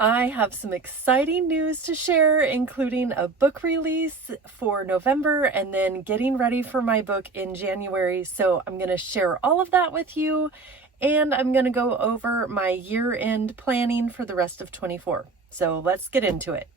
I have some exciting news to share, including a book release for November and then getting ready for my book in January. So I'm going to share all of that with you, and I'm going to go over my year-end planning for the rest of 24. So let's get into it.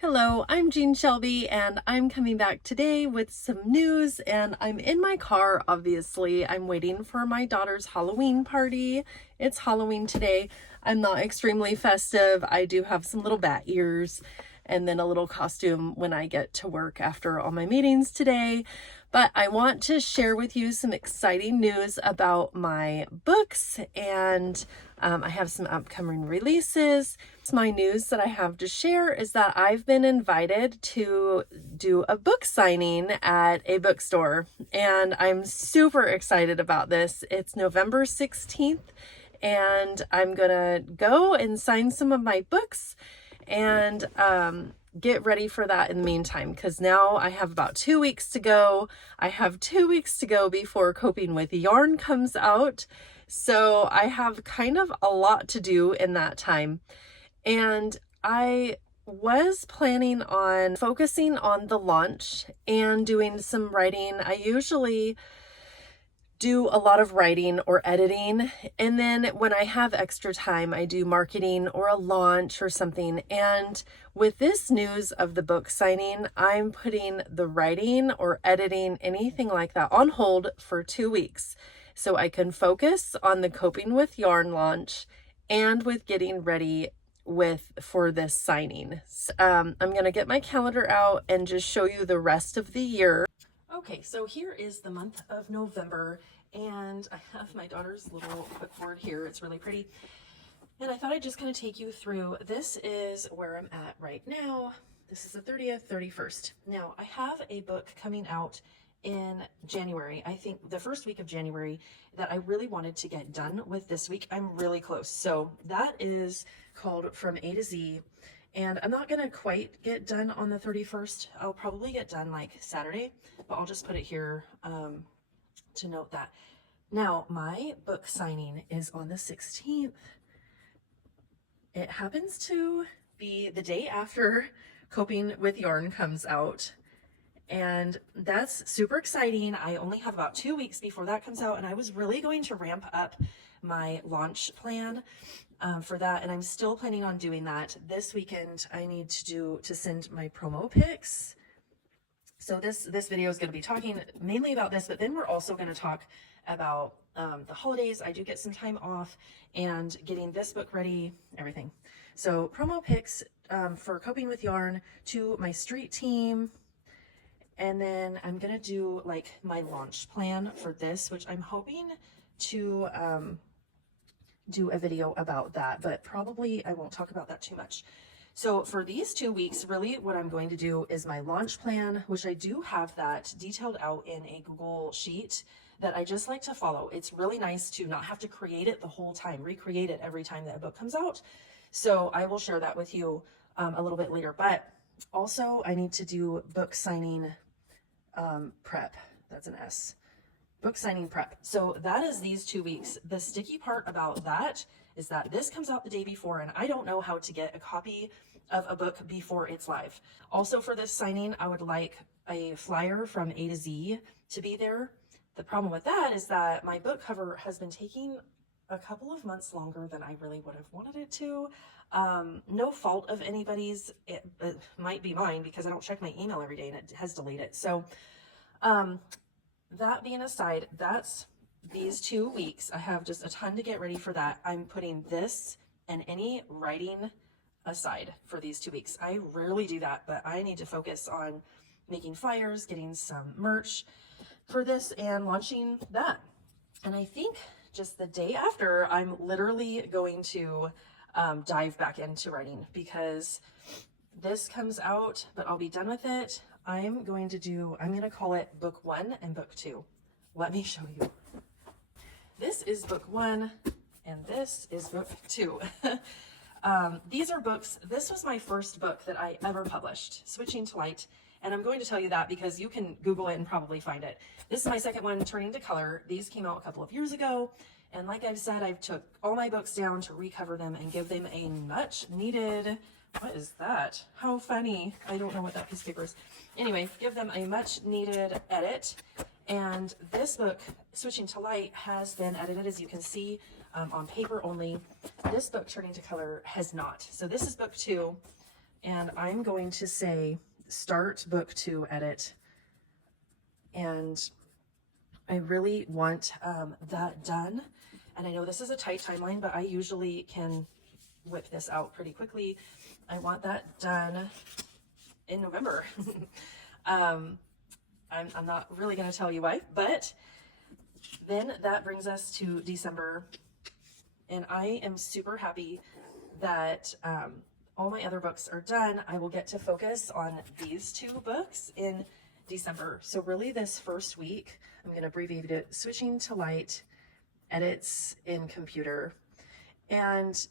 Hello, I'm Jean Shelby, and I'm coming back today with some news, and I'm in my car, obviously. I'm waiting for my daughter's Halloween party. It's Halloween today. I'm not extremely festive. I do have some little bat ears and then a little costume when I get to work after all my meetings today. But I want to share with you some exciting news about my books, and I have some upcoming releases. My news that I have to share is that I've been invited to do a book signing at a bookstore, and I'm super excited about this. It's November 16th, and I'm gonna go and sign some of my books and get ready for that in the meantime, because now I have about 2 weeks to go. I have 2 weeks to go before Coping with Yarn comes out, so I have kind of a lot to do in that time. And I was planning on focusing on the launch and doing some writing. I usually do a lot of writing or editing, and then when I have extra time, I do marketing or a launch or something. And with this news of the book signing, I'm putting the writing or editing, anything like that, on hold for 2 weeks so I can focus on the Coping with Yarn launch and with getting ready for this signing. I'm going to get my calendar out and just show you the rest of the year. Okay, so here is the month of November, and I have my daughter's little clipboard here. It's really pretty. And I thought I'd just kind of take you through. This is where I'm at right now. This is the 30th, 31st. Now, I have a book coming out in January, I think the first week of January, that I really wanted to get done with this week. I'm really close. So that is called From A to Z. And I'm not going to quite get done on the 31st. I'll probably get done like Saturday, but I'll just put it here to note that. Now, my book signing is on the 16th. It happens to be the day after Coping with Yarn comes out. And that's super exciting. I only have about 2 weeks before that comes out, and I was really going to ramp up my launch plan for that, and I'm still planning on doing that. This weekend I need to send my promo pics. So this video is going to be talking mainly about this, but then we're also going to talk about the holidays. I do get some time off and getting this book ready, everything. So promo pics for Coping with Yarn to my street team. And then I'm going to do like my launch plan for this, which I'm hoping to do a video about that, but probably I won't talk about that too much. So for these 2 weeks, really what I'm going to do is my launch plan, which I do have that detailed out in a Google sheet that I just like to follow. It's really nice to not have to create it the whole time, recreate it every time that a book comes out. So I will share that with you a little bit later. But also I need to do book signing prep. That's an S. Book signing prep. So that is these 2 weeks. The sticky part about that is that this comes out the day before, and I don't know how to get a copy of a book before it's live. Also for this signing, I would like a flyer from A to Z to be there. The problem with that is that my book cover has been taking a couple of months longer than I really would have wanted it to. No fault of anybody's. It might be mine because I don't check my email every day and it has delayed it. So that being aside, that's these 2 weeks. I have just a ton to get ready for that. I'm putting this and any writing aside for these 2 weeks. I rarely do that, but I need to focus on making flyers, getting some merch for this, and launching that. And I think just the day after, I'm literally going to dive back into writing, because this comes out, but I'll be done with it. I'm going to call it book 1 and book 2. Let me show you. This is book 1 and this is book 2. These are books. This was my first book that I ever published, Switching to Light. And I'm going to tell you that because you can Google it and probably find it. This is my second one, Turning to Color. These came out a couple of years ago. And like I've said, I've took all my books down to recover them and give them a much needed, what is that? How funny. I don't know what that piece of paper is. Anyway, give them a much needed edit. And this book, Switching to Light, has been edited, as you can see, on paper only. This book, Turning to Color, has not. So this is book 2. And I'm going to say, start book 2 edit. And I really want that done. And I know this is a tight timeline, but I usually can whip this out pretty quickly. I want that done in November. I'm not really going to tell you why, but then that brings us to December. And I am super happy that all my other books are done. I will get to focus on these 2 books in December. So really this first week, I'm going to abbreviate it, Switching to Light, edits in computer. And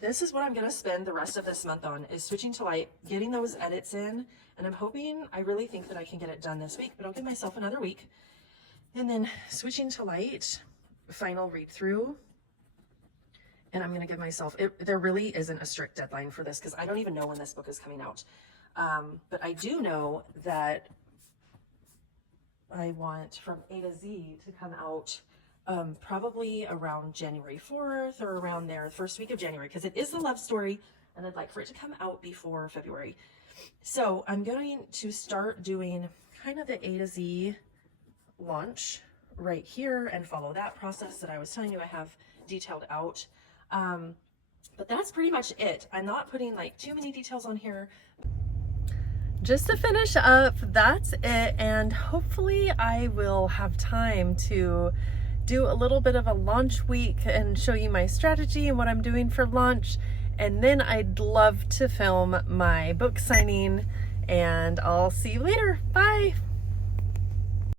this is what I'm going to spend the rest of this month on, is Switching to Light, getting those edits in. And I'm hoping, I really think that I can get it done this week, but I'll give myself another week. And then Switching to Light, final read through. And I'm going to give myself, there really isn't a strict deadline for this because I don't even know when this book is coming out. But I do know that I want From A to Z to come out probably around January 4th or around there, the first week of January, because it is a love story and I'd like for it to come out before February. So I'm going to start doing kind of the A to Z launch right here and follow that process that I was telling you I have detailed out. But that's pretty much it. I'm not putting like too many details on here. Just to finish up, that's it. And hopefully I will have time to do a little bit of a launch week and show you my strategy and what I'm doing for launch. And then I'd love to film my book signing, and I'll see you later. Bye.